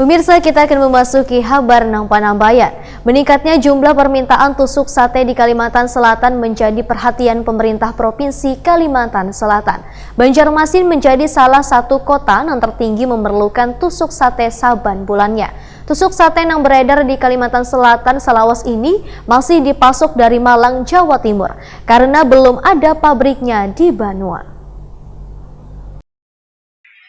Pemirsa, kita akan memasuki kabar nang Panambayan. Meningkatnya jumlah permintaan tusuk sate di Kalimantan Selatan menjadi perhatian pemerintah Provinsi Kalimantan Selatan. Banjarmasin menjadi salah satu kota yang tertinggi memerlukan tusuk sate saban bulannya. Tusuk sate yang beredar di Kalimantan Selatan selawas ini masih dipasok dari Malang, Jawa Timur karena belum ada pabriknya di Banua.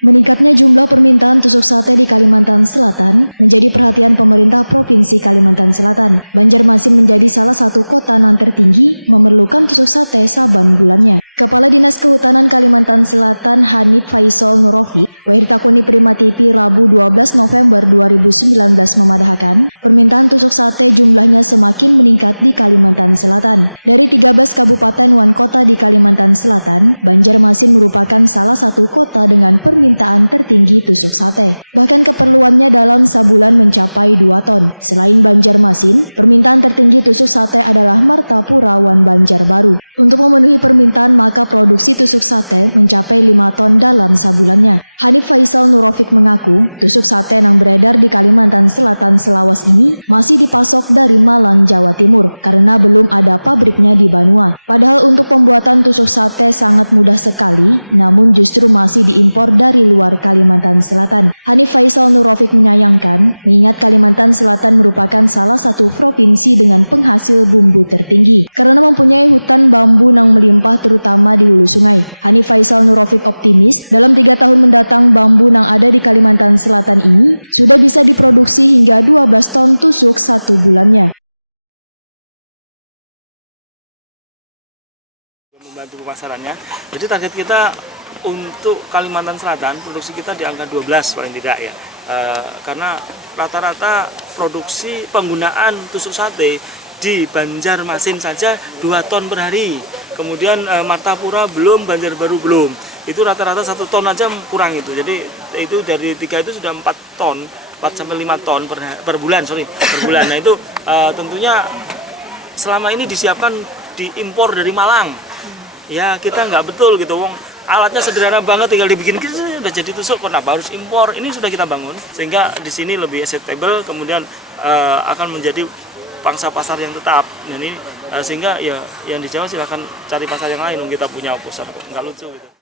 Meningkatnya jumlah permintaan tusuk sate di Kalimantan Selatan menjadi perhatian pemerintah Provinsi Kalimantan Selatan. Banjarmasin menjadi salah satu kota yang tertinggi memerlukan tusuk sate saban bulannya. Kepala Dinas Kehutanan Kalimantan Selatan Hanif Faisal Nurofi, Wahirtakuni Prima TV Rabu 12 November 2019 memadahkan, permintaan tusuk sate jumlahnya semakin meningkat di Kalimantan Selatan. Dari 13 kabupaten wan kota di Kalimantan Selatan, Banjarmasin merupakan salah satu kota dengan permintaan tertinggi tusuk sate. Bahkan keperluannya dalam sebulan mencapai 2 ton. Selain Banjarmasin, permintaan tertinggi tusuk sate adalah Martapura wan Banjarbaru. Untuk memenuhi permintaan, maka produksi tusuk sate mencapai 5 ton dalam sebulannya. Hanif Faisal Nurofik mengaku, tusuk sate yang beredar di Kalimantan Selatan selawas ini masih dipasok dari Malang, Jawa Timur, karena belum ada pabriknya di Banua. Padahal untuk pembuatan tusuk sate sangat mudah sekali, namun justru masih diimpor dari luar Kalimantan Selatan. Hanif Faisal Nurofik menyayangkan, mengingat Kalimantan Selatan merupakan salah satu provinsi dengan penghasil bumbu tertinggi, karena mempunyai hutan bambu yang melimpah terutama di hulu sungai. Hanif Faisal Nurofik optimis, dalam 3 tahun mendatang bambu yang ada di Kalimantan Selatan ini sudah bisa diproduksi hingga 12 ton tusuk satu bulannya. Membantu pemasarannya. Jadi target kita untuk Kalimantan Selatan produksi kita di angka 12 paling tidak ya. Karena rata-rata produksi penggunaan tusuk sate di Banjarmasin saja 2 ton per hari. Kemudian Martapura belum, Banjarbaru belum. Itu rata-rata 1 ton aja kurang itu. Jadi itu dari 3 itu sudah 4 ton, 4 sampai 5 ton per bulan, per bulan. Nah itu tentunya selama ini disiapkan diimpor dari Malang. Ya kita nggak betul gitu, wong alatnya sederhana banget, tinggal dibikin udah jadi tusuk, kenapa harus impor? Ini sudah kita bangun sehingga di sini lebih acceptable, kemudian akan menjadi pangsa pasar yang tetap. Ini sehingga ya yang di Jawa silahkan cari pasar yang lain, kita punya pasar nggak lucu gitu.